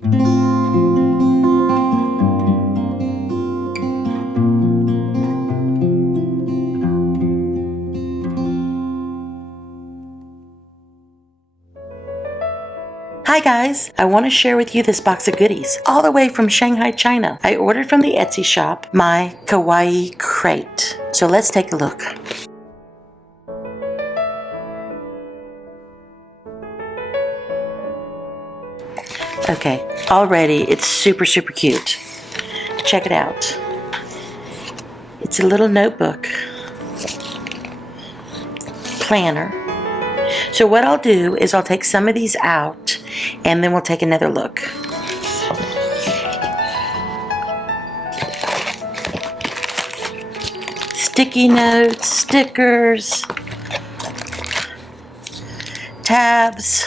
Hi guys, I want to share with you this box of goodies all the way from Shanghai, China. I ordered from the Etsy shop my kawaii crate. So let's take a look. Okay, already it's super cute. Check it out. It's a little notebook planner. So what I'll do is I'll take some of these out and then we'll take another look. Sticky notes, stickers, tabs,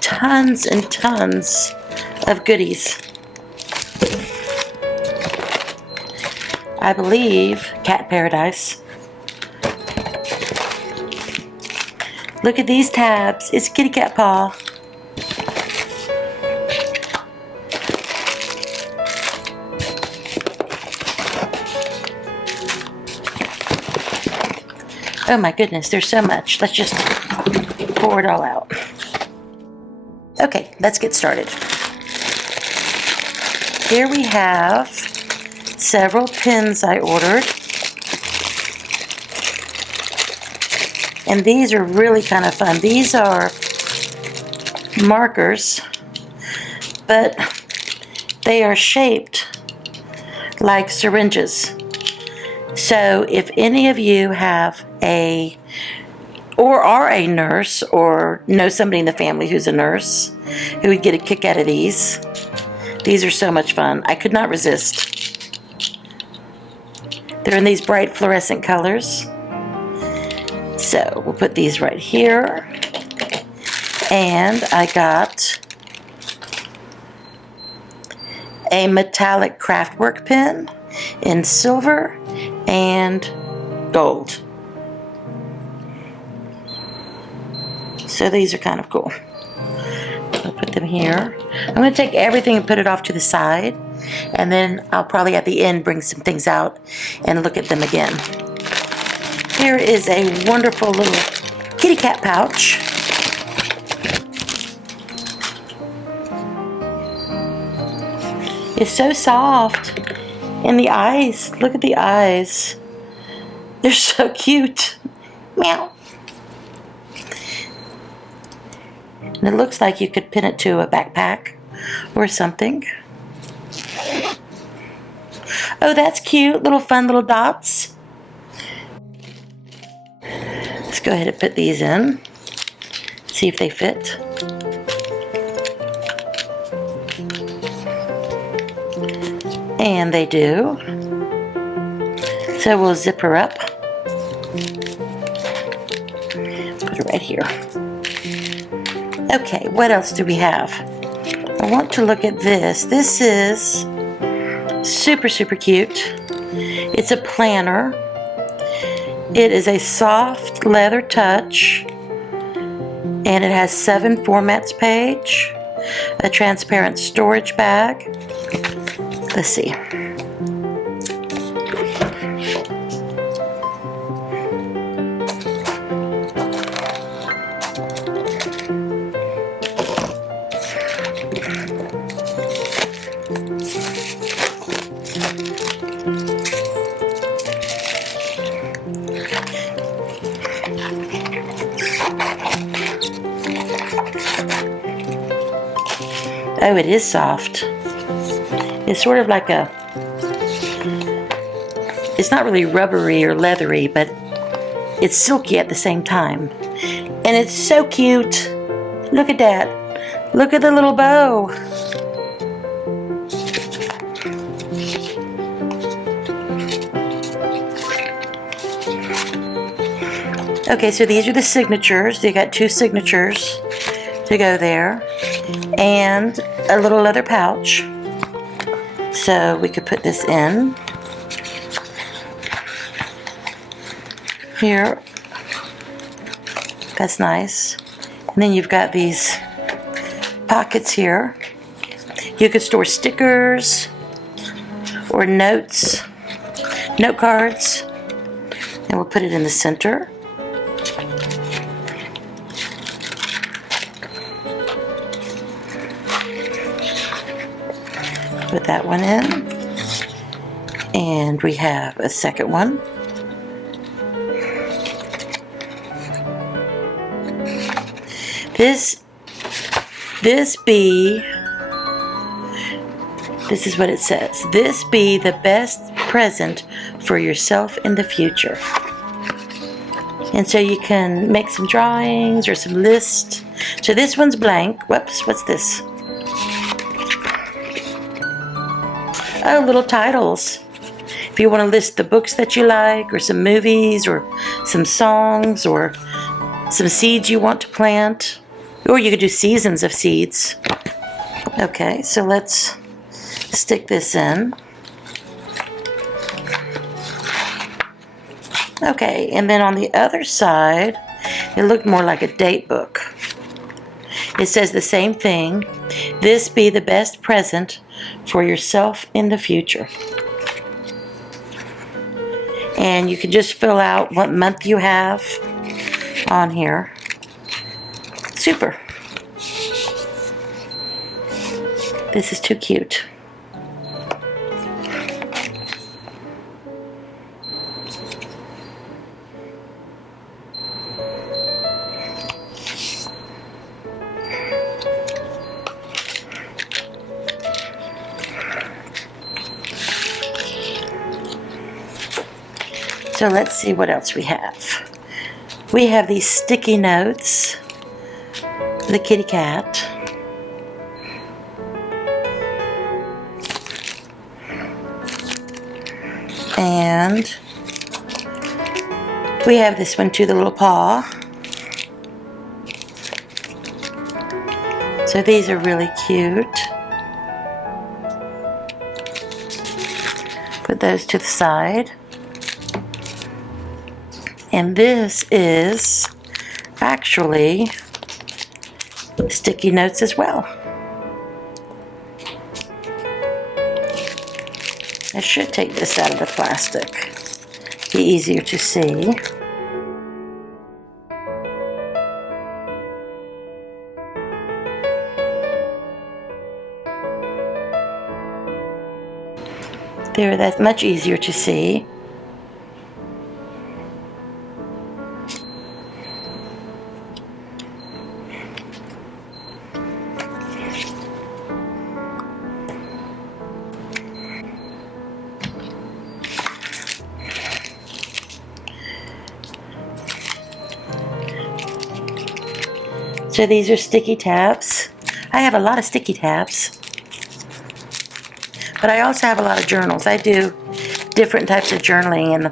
tons and tons of goodies. I believe cat paradise. Look at these tabs. It's kitty cat paw. Oh my goodness, there's so much. Let's just pour it all out. Okay, let's get started. Here we have several pins I ordered. And these are really kind of fun. These are markers, but they are shaped like syringes. So if any of you have or are a nurse or know somebody in the family who's a nurse who would get a kick out of these are so much fun. I could not resist. They're in these bright fluorescent colors. So we'll put these right here. And I got a metallic craftwork pen in silver and gold. So these are kind of cool. I'll put them here. I'm going to take everything and put it off to the side, and then I'll probably at the end bring some things out and look at them again. Here is a wonderful little kitty cat pouch. It's so soft. And the eyes, look at the eyes. They're so cute. Meow. And it looks like you could pin it to a backpack or something. Oh, that's cute. Little fun little dots. Let's go ahead and put these in. See if they fit. And they do. So we'll zip her up. Put her right here. Okay, what else do we have? I want to look at this. This is super cute. It's a planner. It is a soft leather touch, and it has 7 formats page, a transparent storage bag. Let's see. Oh, it is soft. It's sort of like it's not really rubbery or leathery, but it's silky at the same time. And it's so cute. Look at that. Look at the little bow. Okay, so these are the signatures. You got 2 signatures to go there, and a little leather pouch. So we could put this in here. That's nice. And then you've got these pockets here. You could store stickers or notes, note cards, and we'll put it in the center. Put that one in. And we have a second one. This is what it says. This be the best present for yourself in the future. And so you can make some drawings or some lists. So this one's blank. Whoops, what's this? Oh, little titles. If you want to list the books that you like, or some movies, or some songs, or some seeds you want to plant. Or you could do seasons of seeds. Okay, so let's stick this in. Okay, and then on the other side, it looked more like a date book. It says the same thing. This be the best present for yourself in the future. And you can just fill out what month you have on here. Super. This is too cute. So let's see what else we have. We have these sticky notes, the kitty cat, and we have this one too, the little paw. So these are really cute. Put those to the side. And this is actually sticky notes as well. I should take this out of the plastic. Be easier to see. There, that's much easier to see. So these are sticky tabs. I have a lot of sticky tabs. But I also have a lot of journals. I do different types of journaling, and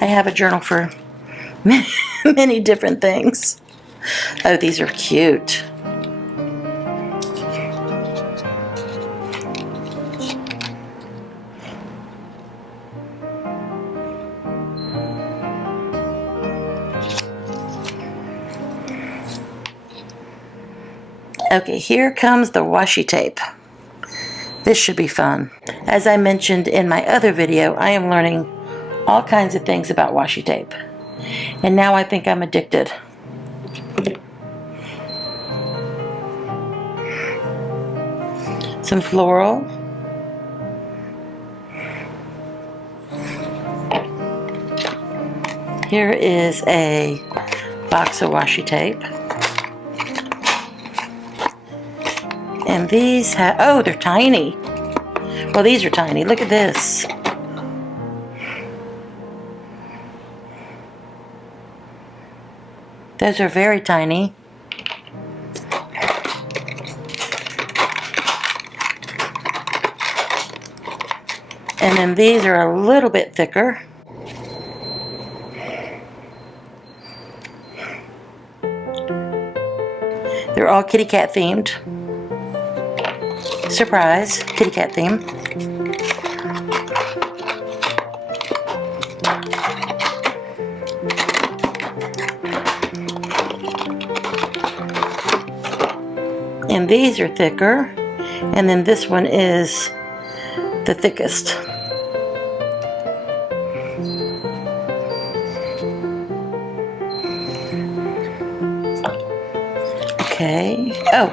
I have a journal for many different things. Oh, these are cute. Okay, here comes the washi tape. This should be fun. As I mentioned in my other video, I am learning all kinds of things about washi tape. And now I think I'm addicted. Some floral. Here is a box of washi tape. And these have, oh, they're tiny. Well, these are tiny. Look at this. Those are very tiny. And then these are a little bit thicker. They're all kitty cat themed. Surprise, kitty cat theme. And these are thicker, and then this one is the thickest. Okay. Oh,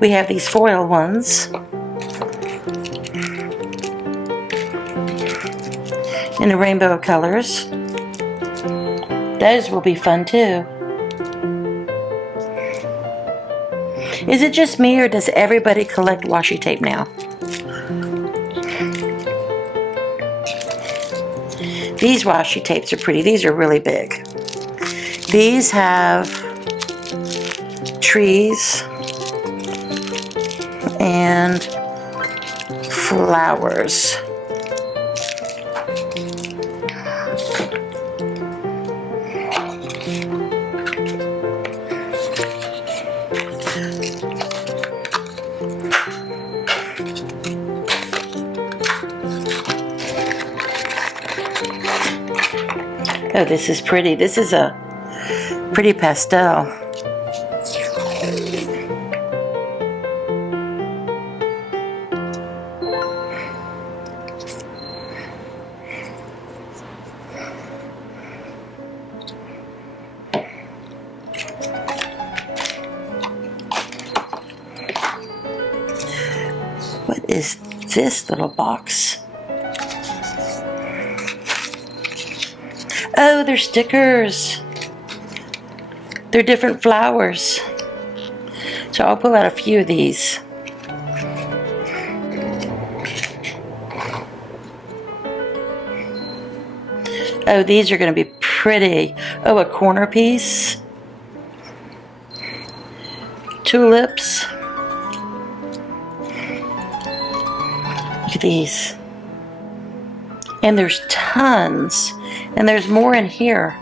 we have these foil ones. In a rainbow of colors. Those will be fun too. Is it just me, or does everybody collect washi tape now? These washi tapes are pretty. These are really big. These have trees and flowers. Oh, this is pretty. This is a pretty pastel. What is this little box? Oh, they're stickers. They're different flowers. So I'll pull out a few of these. Oh, these are going to be pretty. Oh, a corner piece. Tulips. Look at these. And there's tons. And there's more in here.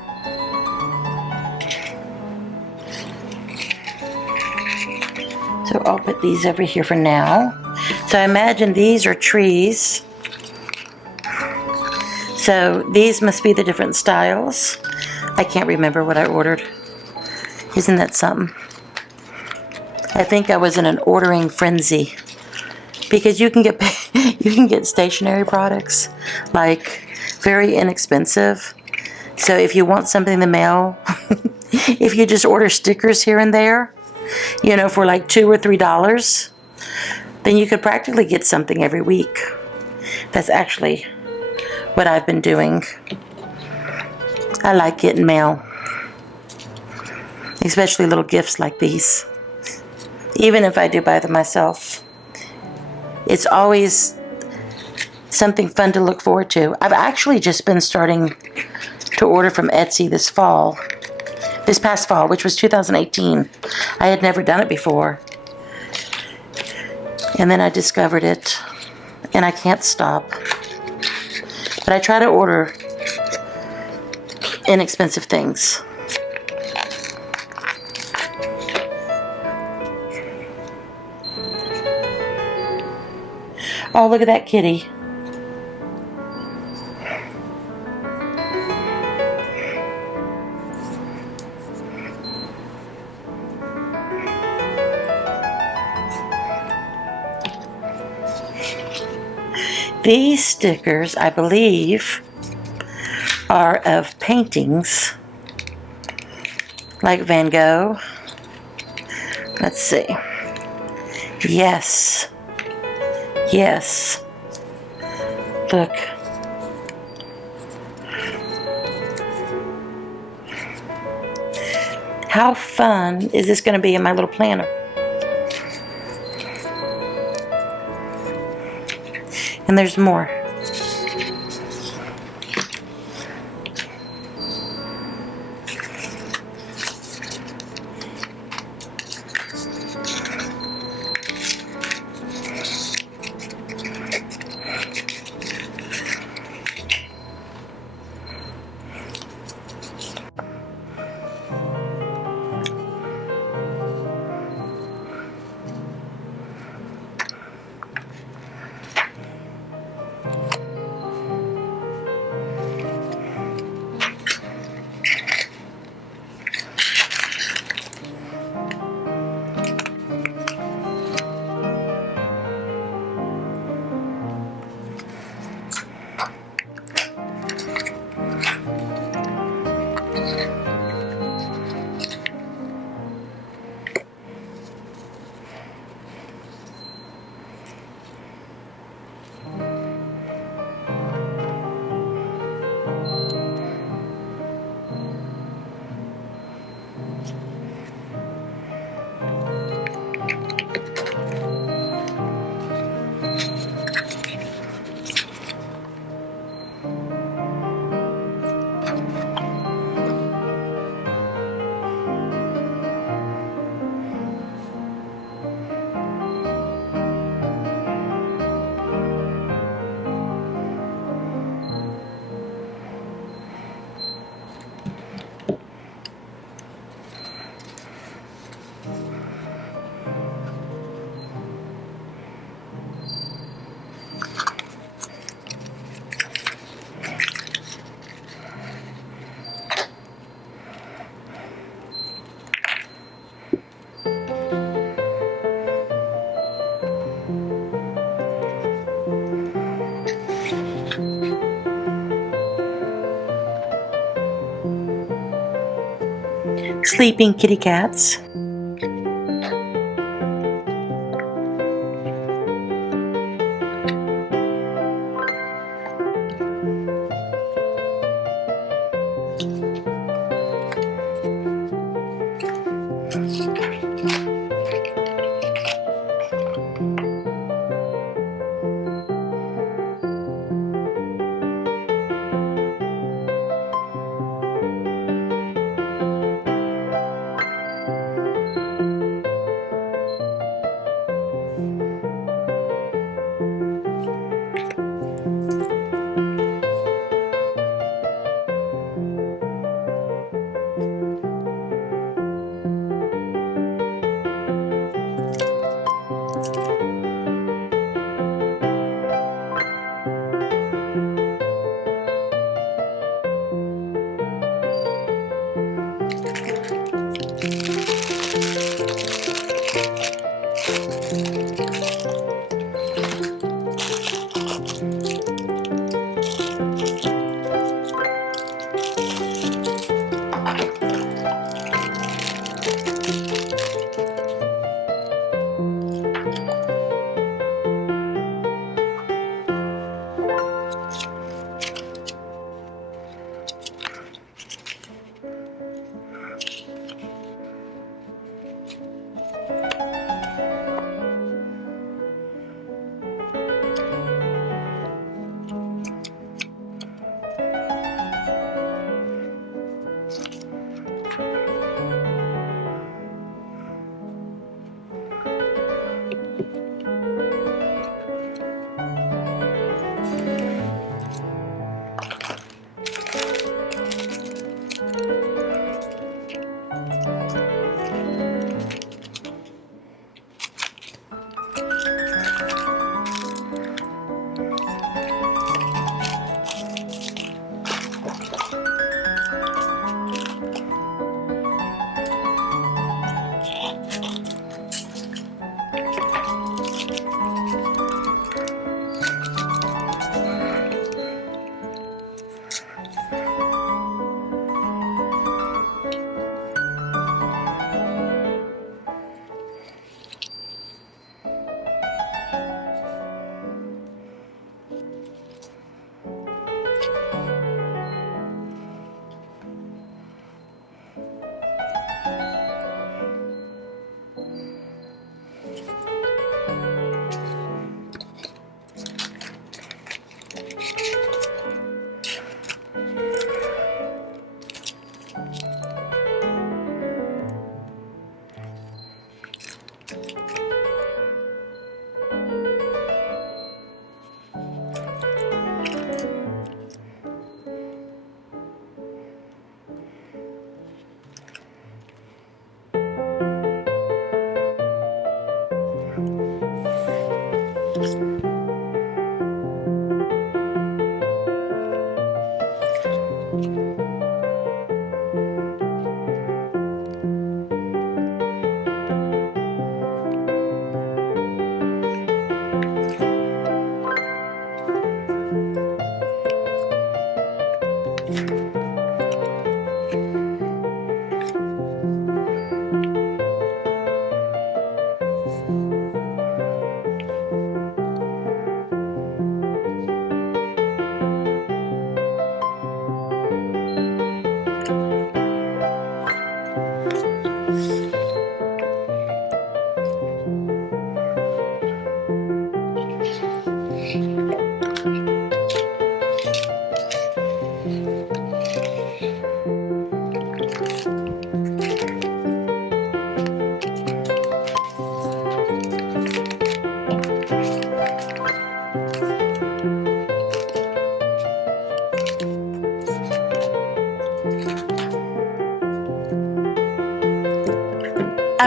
So I'll put these over here for now. So I imagine these are trees. So these must be the different styles. I can't remember what I ordered. Isn't that something? I think I was in an ordering frenzy. Because you can get stationery products, like very inexpensive. So if you want something in the mail, if you just order stickers here and there, you know, for like $2 or $3, then you could practically get something every week. That's actually what I've been doing. I like getting mail, especially little gifts like these. Even if I do buy them myself, it's always something fun to look forward to. I've actually just been starting to order from Etsy this past fall, which was 2018. I had never done it before. And then I discovered it, and I can't stop. But I try to order inexpensive things. Oh, look at that kitty. These stickers, I believe, are of paintings like Van Gogh. Let's see. Yes. Yes. Look. How fun is this going to be in my little planner? And there's more. sleeping kitty cats.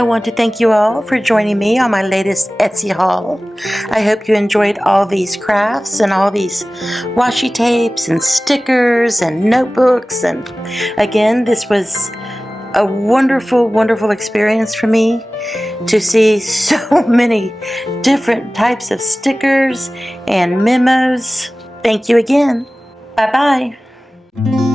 I want to thank you all for joining me on my latest Etsy haul. I hope you enjoyed all these crafts and all these washi tapes and stickers and notebooks. And again, this was a wonderful, wonderful experience for me to see so many different types of stickers and memos. Thank you again. Bye-bye.